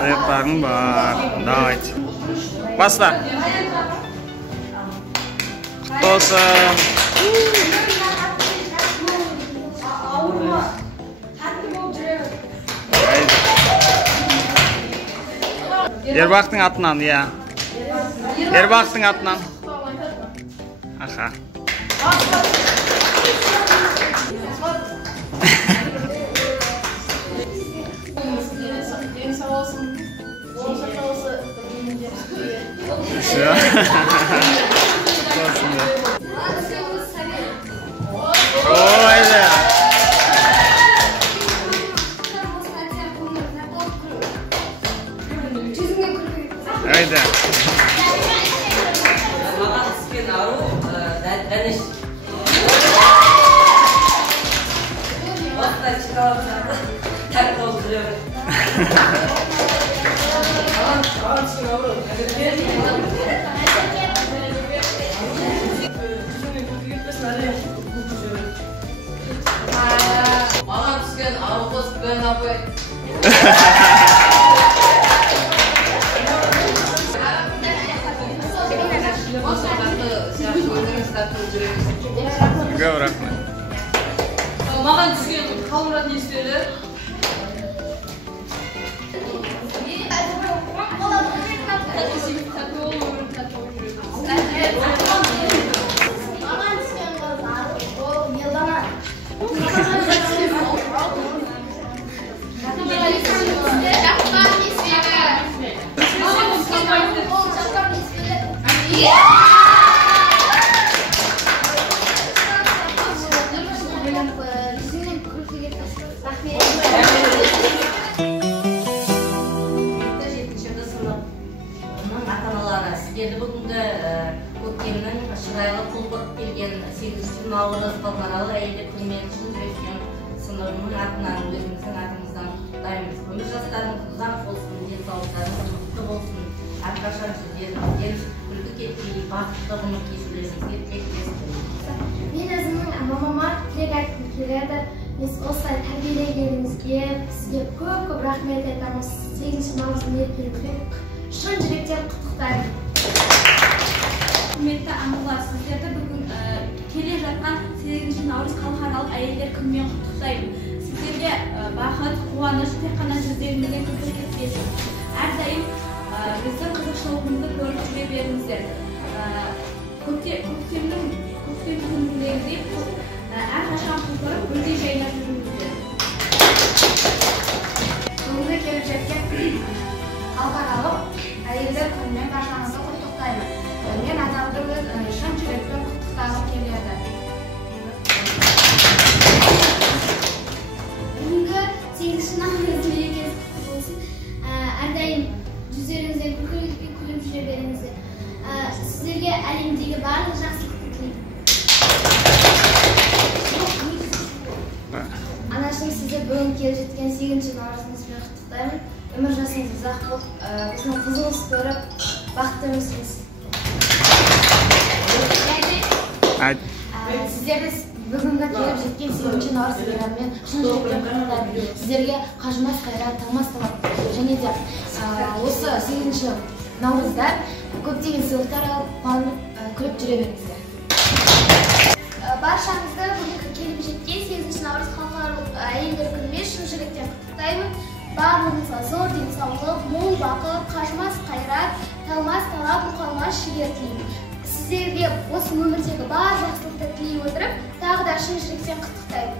Ayaklarım var. Давайте. Баста. Тоса. Ербақтың атынан, иә. Ербақтың атынан. Аха. Все. Ой, да. Ой, да. Маған түскен ауыз бен апай. Маған түскен қалмұрат несібелі. Наурыз халықаралық әйелдер күнімен шын жүректен сыныбының атынан өзіміздің атымыздан құттықтаймыз. Өмір жастарыңыз ұзақ болсын, денсаулықтарыңыз мықты болсын, әрқашан сіздеріңізден күлкі кетпей, бақытты ғұмыр кешулеріңізге тілектеспін. Мен өзімнің мамама тілек айтқым келеді. Осылай тәрбиелегеніңізге сізге көп рахмет айтамыз. 8 наурыздың мерекелігімен шын жүректен құттықтаймын. Құрметті ағалар, сіздерді бүгін келе жатқан 8 наурыз халықаралық әйелдер күнімен құттықтаймын. Сіздерге бақыт, қуаныш, тек қана жүздеріңізден күлкі кетпесін. Әрдайым біздің қызықшылығымызды көріп жүре беріңіздер. Көктемнің күндеріндей әрқашан құлпырып, гүлдей жайнап жүріңіздер. Бүгінгі келіп жеткен халықаралық әйелдер күнімен баршаңызды құттықтаймын. Мен атаулы шын жүрекпен құттықтағым келеді. Бүгінгі 8 наурыз мерекесі құтты болсын. Әрдайым жүздеріңізден күліп жүре беріңіздер. Сіздерге әлемдегі барлық жақсылықты тілеймін. Анашым, сізді бүгін келіп жеткен 8-ші наурызыңызбен құттықтаймын. Өмір жасыңыз ұзақ болып, біздің қызығымызды көріп, бақытты өмір сүріңіз. Ayt. Сіздерді бүгінгі келіп жеткен 8-ші наурыз мейрамымен шын жүректен құттықтаймын. Сіздерге қажымас қайрат, талмас талап және де осы 8-ші наурызда көптеген сыйлықтар алып, қуанып, күліп жүре беріңіздер. Баршаңызды бүгінгі келіп жеткен 8-ші наурыз халықаралық әйелдер күнімен шын жүректен құттықтаймын. Барлығыңызға зор денсаулық, мол бақыт, қажымас қайрат, талмас талап, мұқалмас жігер тілеймін. Сіздерге осы өмірдегі бар жақсылықты тілей отырып, тағы да шын жүректен құттықтаймын.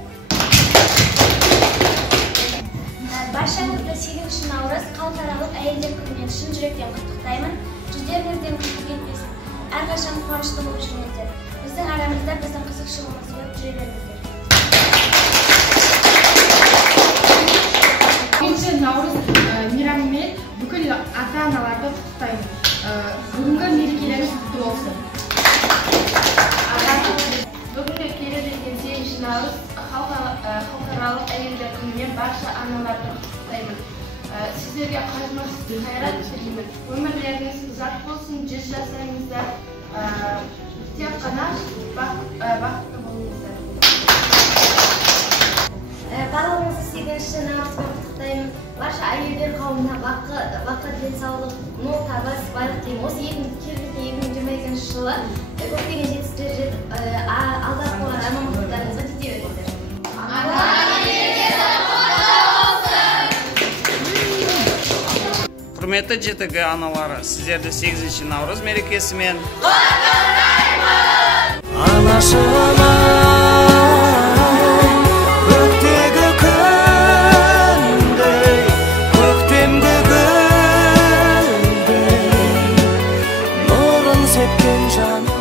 Баршаңызды 8-ші наурыз халықаралық әйелдер күнімен шын жүректен құттықтаймын. Жүздеріңізден күтіп кетпесін. Әрқашан қуанышты болып жүріңіздер. Біздің арамызда біздің қызықшылығымызды көріп жүре беріңіздер. 8-ші наурыз мейрамымен бүкіл ата-аналарды құттықтаймын. Бүгінгі мерекелеріңіз құтты болсын. Бүгінгі келіп жеткен 8-ші наурыз халықаралық әйелдер күнімен барша аналарды құттықтаймын. Сіздерге қажымас қайрат тілеймін. Өмірлеріңіз ұзақ болсын, 100 жасыңызда тек қана бақытты болыңыздар. Барлығыңызды 8-ші наурызбен құттықтаймын. Барша әйелдер қауымына бақыт, денсаулық, мол табыс, байлық тілеймін. Осы келіп жеткен 2022 жылы көптеген жетістіктер алда қойған амандықтарыңызға жете беріңіздер. Құрметті жетігі аналары, сіздерді 8-ші наурыз мерекесімен Анашым ай, көктегі күндей, көктемгі гүлдей, нұрын сепкен жаным.